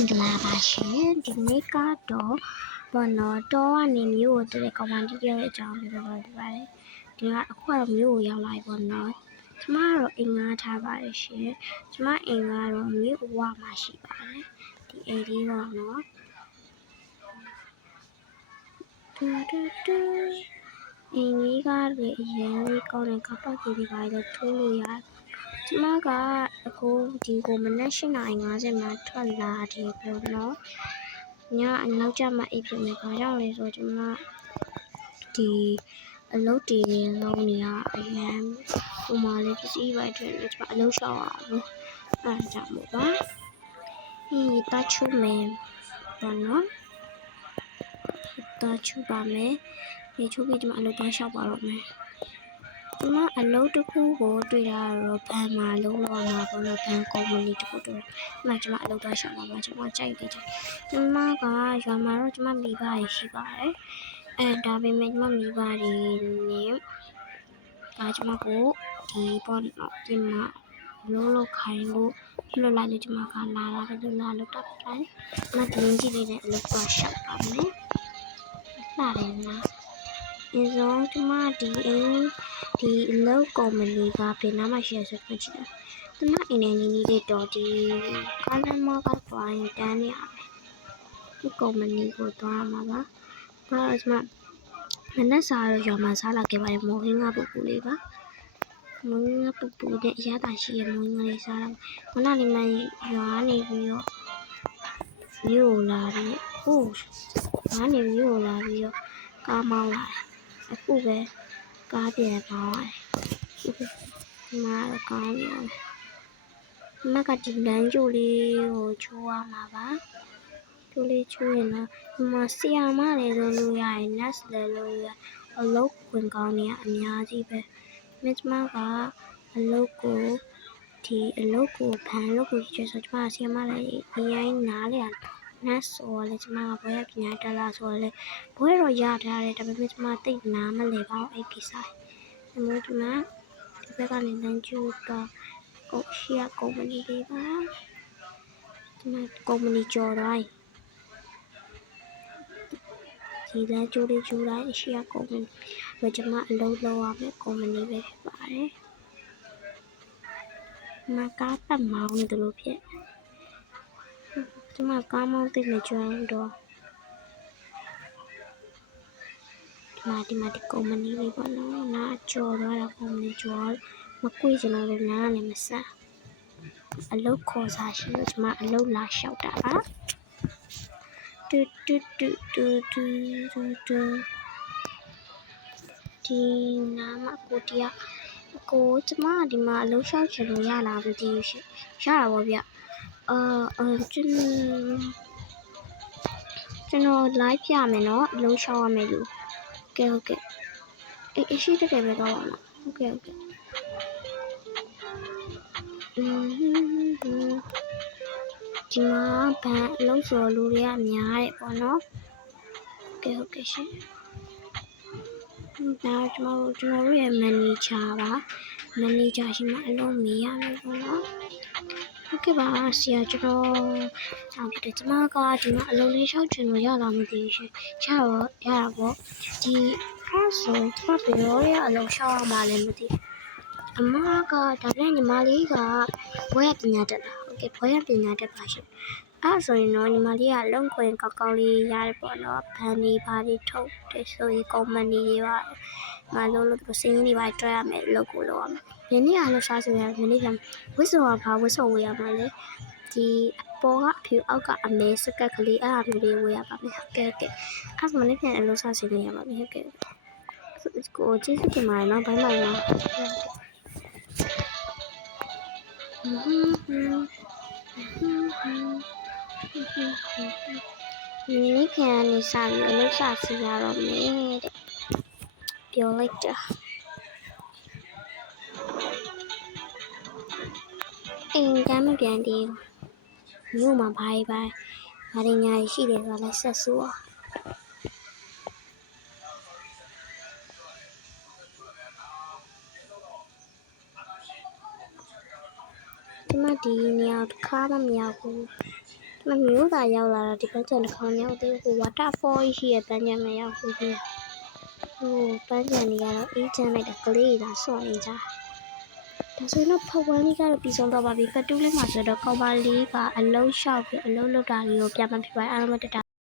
င်္ဂလာပါရှင်ဒီနေ့ကတော့ဘောနော်တောကနေမြို့ကိုတွေ့တဲ့ကောင်မကြီးရဲ့အကြောင်းပြောပြပါမယ်ဒီကအခုကတော့မြို့ကိုရောက်လာပြီပေါ့နော်ကျမကတော့အိမ်ငှားထားပါတယ်ရှင်ကျမအိမ်ကတော့မြို့ဝမှာရှိပါတယ်ဒီအိမ်လေးတော့နော်အိမ်ကြီးကလည်းအရင်လေးကောင်းတဲ့ကပောက်ကြီးတွေပါလေထိုးလို့ရတယ်ကျမကအခုဒီကိုမနက်8:50မှာထွက်လာတယ်ပေါ့နော်ညအနောက်ကျမှအိပ်ဖြစ်မယ်ဘာကြောင့်လဲဆိုတော့ကျမဒီအလုပ်တည်နေလုံးနေရအရင်ဟိုမှာလေးပစ္စည်းပဲထွက်နေကျမအလုပ်ရှောက်အောင်လို့အဲဒါကြောင့်မို့ပါဒီတချို့မယ်ပေါ့နော်တချို့ပါမယ်ဒီချို့ပြီးကျမအလုပ်တော့ရှောက်ပါတော့မယ်ကျမအလုပ်တစ်ခုကိုတွေ့တာတော့ဘန်မှာလုံးလောက်မှာပေါ့နော်ဘန်ကုမ္ပဏီတစ်ခုတွေ့တယ်ကျမအလုပ်တော့ရှောက်ပါမှာကျမကြိုက်တယ်ကျမကရွာမှာတော့ကျမမိဘတွေရှိပါတယ်ဒါပေမဲ့ကျမမိဘတွေနဲ့ကျမကိုဒီပေါ့နော်ဒီမှာလုံးခိုင်းလို့လွတ်လိုက်လို့ကျမကလာတာပဲလို့လာလို့တော့တိုင်းကျမတင်းကြည့်နေတဲ့အလုပ်တော့ရှောက်ပါမယ်လာတယ်နော်ဒီဆုံးကျမဒီအလုပ်ကုမ္ပဏီကဘယ်နားမှာရှိရဆိုတော့ကြည့်တယ်ကျမအိမ်နဲ့ညီညီလေးတော့ဒီကားလမ်းမကသွားရင်တန်းနေရတယ်ဒီကုမ္ပဏီကိုသွားမှာပါဘာလို့ကျမမနေ့စားတော့ရွာမှာစားလာခဲ့ပါတယ်မိုးဟင်းကပူပူလေးပါမိုးဟင်းကပူပူနဲ့အရသာရှိရမိုးဟင်းလေးစားတော့ခဏလေးမှရွာနေပြီးတော့မြို့လာပြီးငါနေမြို့လာပြီးတော့ကားမောင်းလာအခုပဲကားပြန်မောင်းရတယ်မားကောင်းတယ်မကဒီလမ်းကျိုးလေးကိုချိုးရမှာပါကျိုးလေးချိုးရင်တော့ဒီမှာဆီယာမလည်းလုပ်လို့ရရင် nurse လည်းလုပ်ရအလုပ်ဝင်ကောင်းနေရအများကြီးပဲမကျမကအလုပ်ကိုဘန်လုပ်ကိုကြည့်ဆိုကျမဆီယာမလည်းအရင်နားလေnurse ဆိုလည်းကျမကဘွဲပညာတက်လာဆိုလည်းဘွဲတော့ရထားတယ်ဒါပေမဲ့ကျမသိနားမလဲပါဘူးအဲ့ကိစ္စဒီလိုကျမဒီဘက်ကနေလမ်းကျိုးတော့ရှိရကုမ္ပဏီလေးပါဒီမှာကုမ္ပဏီကျော်တိုင်းဒီလမ်းကျိုးလေးကျိုးတိုင်းရှိရကုမ္ပဏီဘယ်ကျမအလုပ်လုပ်ရမယ့်ကုမ္ပဏီပဲဖြစ်ပါတယ်မကားပတ်မောင်းတယ်လို့ဖြစ်ကျမကားမောင်းသိနေကြတော့ဒီမှာဒီကုမ္ပဏီလေးပေါ့နော်နားကျော်သွားတာကုမ္ပဏီကျော်မကွေးကျင်တော့လည်းနားလည်းမဆက်အလုပ်ခေါ်စားရှိလို့ကျမအလုပ်လာလျှောက်တာပါတူဒီနားမှာကိုတရားကျမဒီမှာအလုပ်လျှောက်ချင်လို့ရလားမသိဘူးရှင်ရတာပေါ့ဗျကျွန်တော် live ပြမယ်နော်အလုပ်လျှောက်ရမယ်လို့ဟုတ်ကဲ့အေးရှိတဲ့ပဲတော့ပါနော်ဟုတ်ကဲ့ဒီမှာဘန်အလုပ်ဆိုလူတွေကများတယ်ပေါ့နော်ဟုတ်ကဲ့ရှင်ဒါကျွန်တော်တို့ရဲ့မန်နေဂျာပါမန်နေဂျာရှိမှအလုပ်မေးရမယ်ပေါ့နော်ဟုတ်ကဲ့ပါဆရာကျွန်တော်ကျမကဒီမှာအလုပ်လေးလျှောက်ချင်လို့ရလားမသိဘူးရှင်ရတာပေါ့ဒီအဲ့ဆိုကျမဘယ်လိုရအလုပ်လျှောက်ရမှာလဲမသိအမကဒါနဲ့ညီမလေးကဘွဲပညာတက်တာဟုတ်ကဲ့ဘွဲပညာတက်ပါရှင်အဲ့ဆိုရင်တော့ညီမလေးကလုံခွင်ကောင်းလေးရတယ်ပေါ့နော်ဘန်ဒီဘာတွေထုတ်တယ်ဆိုရင်ကုမ္ပဏီတွေပါမလို့လို့စင်းကြီးတွေပါတွဲရမယ်လုပ်ကိုလုပ်ရမယ်ဒီနေ့အလုပ်စားဆိုရင်ဒီနေ့ကဝစ်စောဘာဝစ်စောဝေးရမှာလဲဒီပေါ်ကအဖြူအောက်ကအမဲစကတ်ကလေးအဲ့အမျိုးလေးဝေးရပါမယ်ဟုတ်ကဲ့အဲ့ဆိုမနေ့ပြန်အလုပ်စားစီနေရပါမယ်ဟုတ်ကဲ့ကိုကျေးဇူးတင်ပါတယ်နော်ဘိုင်းပါနော်ဒီနေ့ပြန်နေစားပြီးအလုပ်စားစီရတော့မယ်တဲ့ပြောလိုက်တာအိမ်ကမပြန်သေးဘူးမြို့မှာဘာတွေညာရှိတယ်ဆိုတော့ဆက်ဆိုးอ่ะဒီမှာဒီနေရာတစ်ခါမှမရောက်ဘူး မမျိုးသာရောက်လာတော့ဒီပန်းချံတစ်ခေါက်ရောက်သေးဘူး waterfall ရှိရဲ့ပန်းချံမရောက်ဘူးဒီဟိုပန်းချံတွေကတော့အေးချမ်းလိုက်တာကလေးတွေသာစွန့်နေကြဒါဆိုတော့ဖဝန်းလေးကတော့ပြီးဆုံးတော့ပါပြီဖတူးလေးမှာဆိုတော့ကောင်မလေးကအလုံးလျှောက်ပြီးအလုံးလောက်တာလေးကိုပြမဖြစ်ပါအားလုံးတ